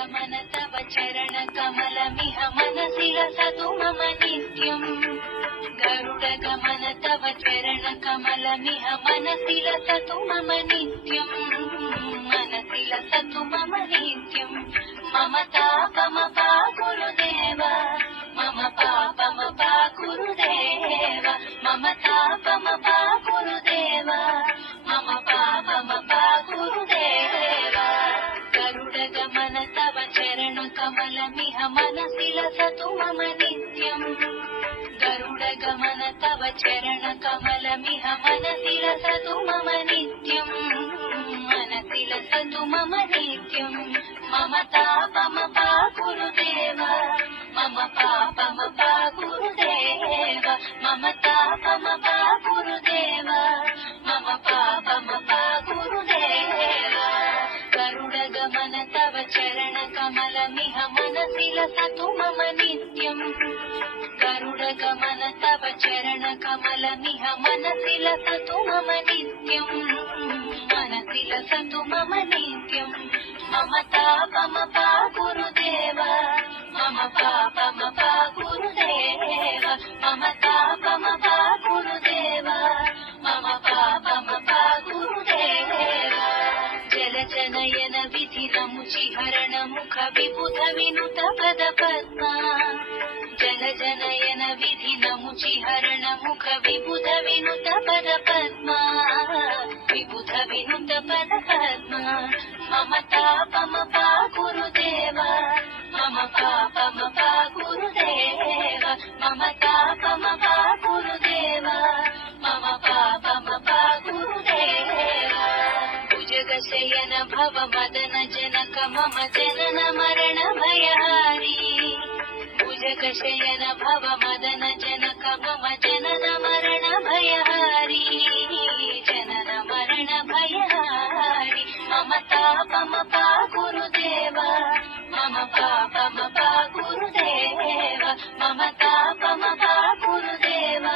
गरुडगमन तव चरणकमलमिह मनसि लसतु मम नित्यम् गरुडगमन तव चरणकमलमिह मनसि लसतु मम नित्यम् मनसि लसतु मम नित्यम् मम तापमपा गुरुदेव मम पापमपा गुरुदेव मम तापमपा गुरुदेव मम पापमपा गुरुदेव गरुडगमन तव चरणकमलमिह मनसि लसतु मम नित्यम् गरुडगमन तव चरणकमलमिह मनसि लसतु मम नित्यम् मनसि लसतु मम नित्यम् मम तापमपा गुरुदेव मम पापमपा गुरुदेव मम तापमपा गुरुदेव मम पापमपा गुरुदेव गरुडगमन तव चरणकमलमिह मनसि लसतु मम नित्यम् गरुडगमन तव चरणकमलमिह मनसि लसतु मम नित्यम् मनसि लसतु मम नित्यम् मम तापमपा गुरुदेव मम पापमपा गुरुदेव मम तापमपा गुरुदेव मम पापमपा गुरुदेव जलजनयन विधिनमुचिहरण मुख विबुध विनुत पद पद्मा जलजनयन विधिनमुचिहरण मुख विबुध विनुत पद पद्मा विबुध विनुत पद पद्मा मम तापमपा गुरुदेव मम पापमपा गुरुदेव मम तापमपा गुरुदेव मम पापमपा गुरुदेव भुजगशयन भव मदन जनक मम जनन मरण भयहारी भुजगशयन भव मदन जनक मम जनन मरण भयहारी जनन मरण भयहारी मम तापमपा गुरुदेव मम पापमपा गुरुदेव मम तापमपा गुरुदेव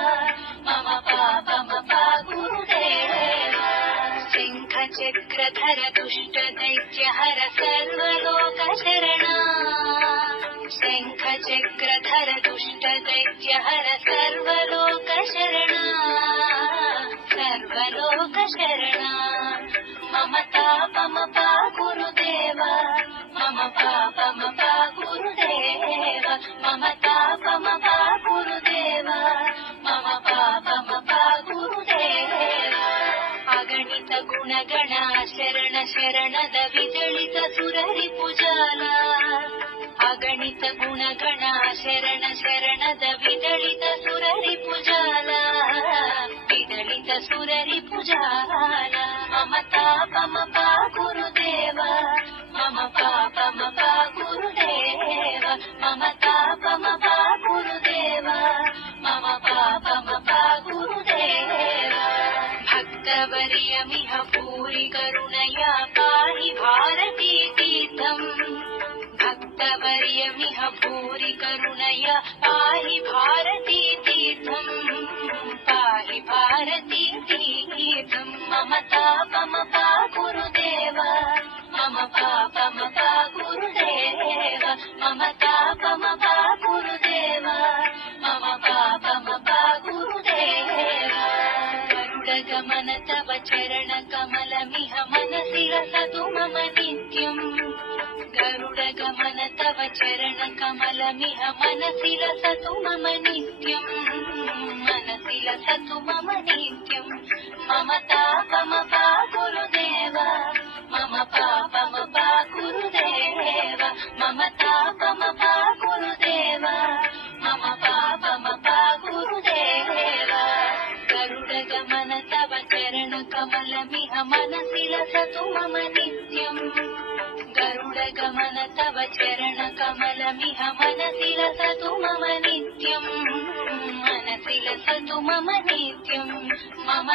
मम पापमपा गुरुदेव शङ्खचक्रधर दुष्ट दैत्यहर सर्वलोकशरणा शङ्खचक्रधर दुष्ट दैत्यहर सर्वलोकशरणा सर्वलोकशरणा मम तापमपा गुरुदेव मम पापमपा गुरुदेव मम तापमपा गुरुदेव मम पापमपा गुरुदेव अगणित गुणगण शरण शरणद विजलित सुररि पुजाला अगणित गुणगण शरण शरणद विदलित सुररि पुजाला विदलित सुररि पुजाला मम तापमपा गुरुदेव मम पापमपा गुरुदेव मम तापमपा गुरुदेव मम पापमपा गुरुदेव भक्तवर्यमिह पूरि करुणया पाहि भारती तीर्थम् भक्तवर्यमिह पूरि करुणया पाहि भारती तीर्थम् पाहि भारती तीर्थम् मम तापमपा गुरुदेव मम पापमपा गुरुदेव मम तापमपा गुरुदेव मम पापमपा गुरुदेव गरुडगमन तव चरणकमलमिह मनसि लसतु मम नित्यम् गरुडगमन तव चरणकमलमिह मनसि लसतु मम नित्यम् मनसि लसतु मम नित्यम् मम तापमपा गुरुदेव मम पापमपा गुरुदेव मम तापमपा गुरुदेव मम पापमपा गुरुदेव गरुडगमन तव चरणकमलमिह मनसि लसतु मम नित्यम् गरुडगमन तव चरणकमलमिह मनसि लसतु मम नित्यम् मनसि लसतु मम नित्यम् मम